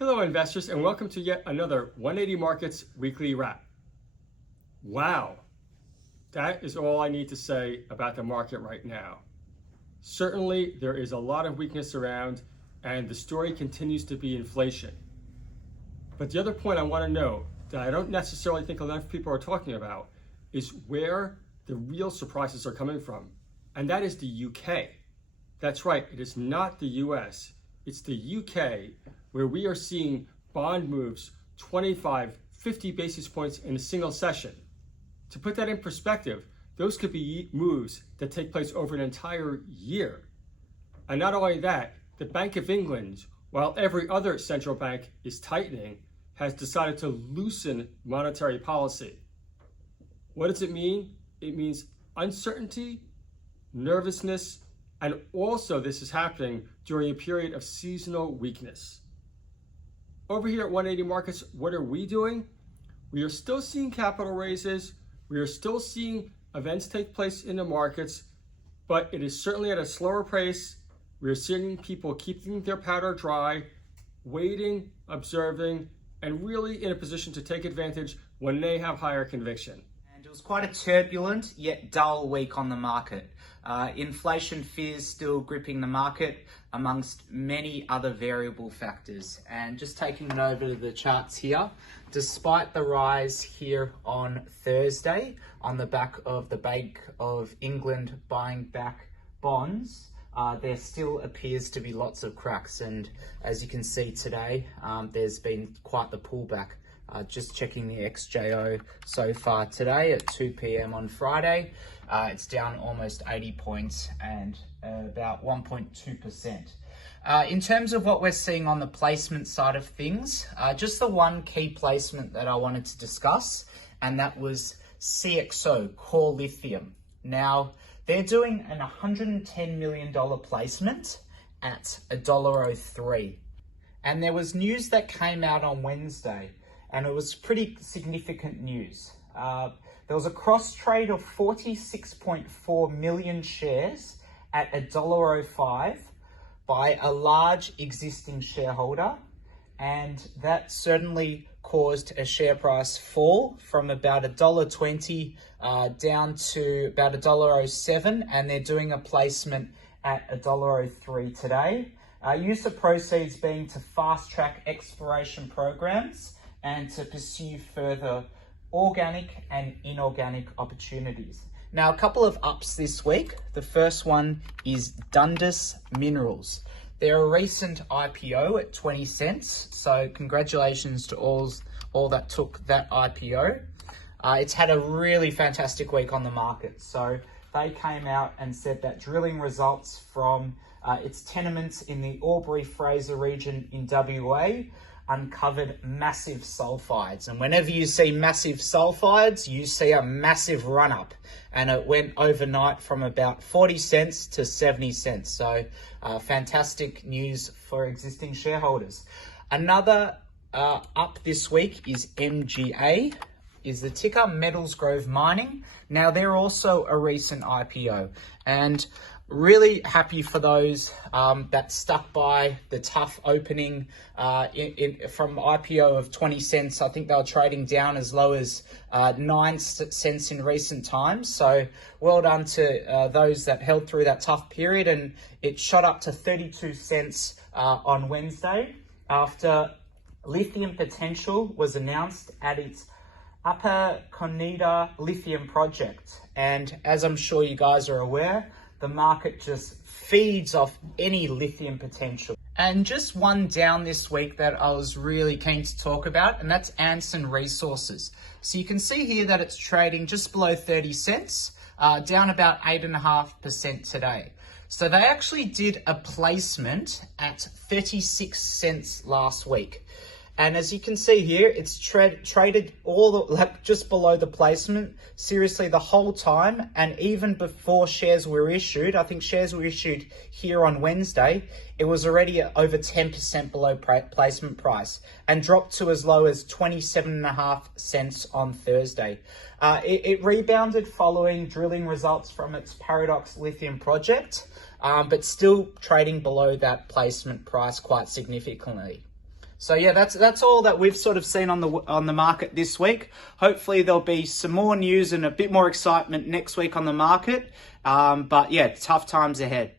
Hello investors and welcome to yet another 180 Markets Weekly Wrap. Wow, that is all I need to say about the market right now. Certainly there is a lot of weakness around and the story continues to be inflation. But the other point I want to note that I don't necessarily think enough people are talking about is where the real surprises are coming from. And that is the UK. That's right, it is not the US, it's the UK, where we are seeing bond moves 25, 50 basis points in a single session. To put that in perspective, those could be moves that take place over an entire year. And not only that, the Bank of England, while every other central bank is tightening, has decided to loosen monetary policy. What does it mean? It means uncertainty, nervousness, and also this is happening during a period of seasonal weakness. Over here at 180 Markets, what are we doing? We are still seeing capital raises. We are still seeing events take place in the markets, but it is certainly at a slower pace. We are seeing people keeping their powder dry, waiting, observing, and really in a position to take advantage when they have higher conviction. And it was quite a turbulent yet dull week on the market. Inflation fears still gripping the market amongst many other variable factors. And just taking it over to the charts here, despite the rise here on Thursday on the back of the Bank of England buying back bonds, there still appears to be lots of cracks. And as you can see today, there's been quite the pullback. Just checking the XJO so far today at 2 p.m. on Friday. It's down almost 80 points and about 1.2%. In terms of what we're seeing on the placement side of things, just the one key placement that I wanted to discuss, and that was CXO, Core Lithium. Now, they're doing an $110 million placement at $1.03. And there was news that came out on Wednesday, and it was pretty significant news. There was a cross trade of 46.4 million shares at $1.05 by a large existing shareholder, and that certainly caused a share price fall from about $1.20 down to about $1.07, and they're doing a placement at $1.03 today. Use of proceeds being to fast track exploration programs and to pursue further organic and inorganic opportunities. Now, a couple of ups this week. The first one is Dundas Minerals. They're a recent IPO at 20 cents, so congratulations to all that took that IPO. It's had a really fantastic week on the market. So they came out and said that drilling results from its tenements in the Albury-Fraser region in WA uncovered massive sulfides. And whenever you see massive sulfides, you see a massive run up. And it went overnight from about 40 cents to 70 cents. So fantastic news for existing shareholders. Another up this week is MGA, is the ticker, Metals Grove Mining. Now they're also a recent IPO, and really happy for those that stuck by the tough opening from IPO of 20 cents. I think they were trading down as low as 9 cents in recent times. So well done to those that held through that tough period, and it shot up to 32 cents on Wednesday after Lithium Potential was announced at its Upper Coneda Lithium project. And as I'm sure you guys are aware, the market just feeds off any lithium potential. And just one down this week that I was really keen to talk about, and that's Anson Resources. So you can see here that it's trading just below 30 cents, down about 8.5% today. So they actually did a placement at 36 cents last week. And as you can see here, it's traded just below the placement, seriously, the whole time. And even before shares were issued, I think shares were issued here on Wednesday, it was already over 10% below placement price and dropped to as low as 27.5 cents on Thursday. It rebounded following drilling results from its Paradox Lithium project, but still trading below that placement price quite significantly. So yeah, that's all that we've sort of seen on the market this week. Hopefully there'll be some more news and a bit more excitement next week on the market. But yeah, tough times ahead.